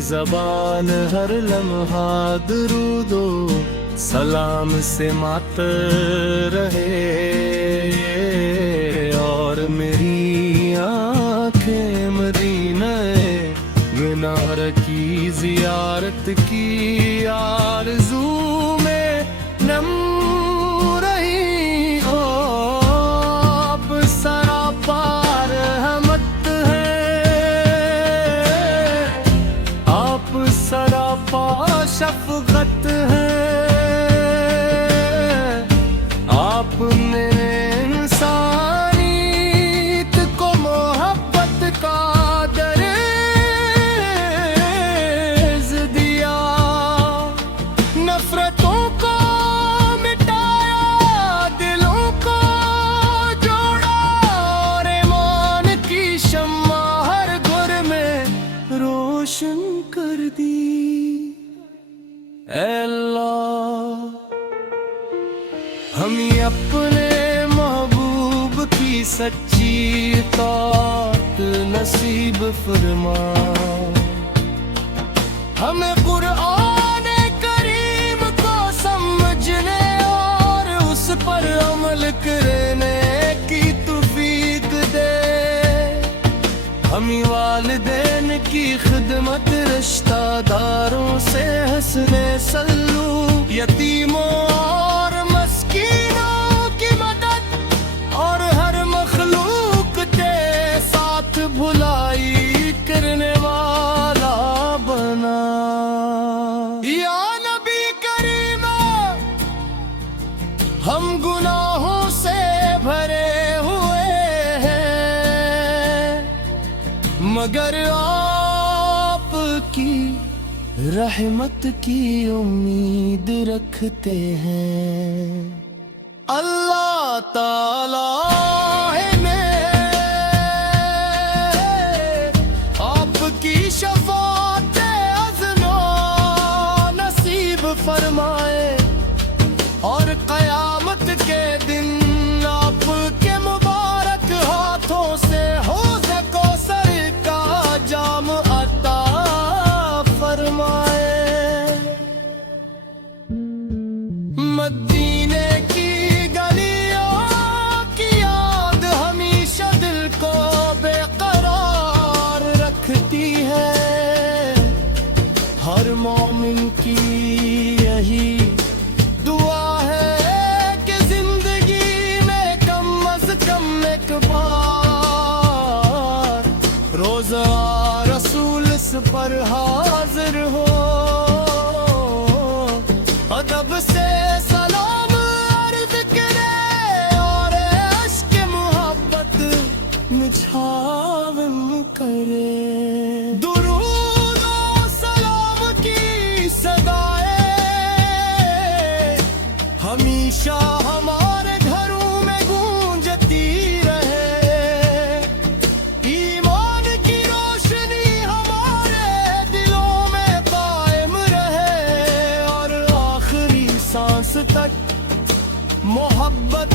زبان ہر لمحہ درود و سلام سے ماتر رہے، اور میری آنکھیں مدینہ منار کی زیارت کی آرزو میں نم رہی ہو۔ آپ سراپا رحمت ہے، آپ سراپا شفقت ہے، آپ نے کر دی۔ اے اللہ، ہمیں اپنے محبوب کی سچی اطاعت نصیب فرما، ہمیں قرآن کریم کو سمجھنے اور اس پر عمل کرنے کی توفیق دے، ہمیں والدین کی خدمت، رشتہ داروں سے حسن سلوک، یتیموں اور مسکینوں کی مدد، اور ہر مخلوق کے ساتھ بھلائی کرنے والا بنا۔ یا نبی کریم، ہم گناہوں سے بھرے ہوئے ہیں، مگر آپ کی رحمت کی امید رکھتے ہیں۔ اللہ تعالی نے آپ کی شفاعت عظمی نصیب فرمائے، اور قیامت کے دن آپ کے مبارک ہاتھوں سے حوض کوثر کا جام عطا فرمائے۔ مدینے کی گلیوں کی یاد ہمیشہ دل کو بے قرار رکھتی ہے، ہر مومن کی یہی دعا ہے کہ زندگی میں کم از کم ایک بار روزہ رسول اس پر حاضر ہو، ادب سے سلام عرض کرے اور عشق محبت نچھاور کرے۔ درود و سلام کی صدائیں ہمیشہ ہمارے گھروں میں گونجتی رہے، ایمان کی روشنی ہمارے دلوں میں قائم رہے، اور آخری سانس تک محبت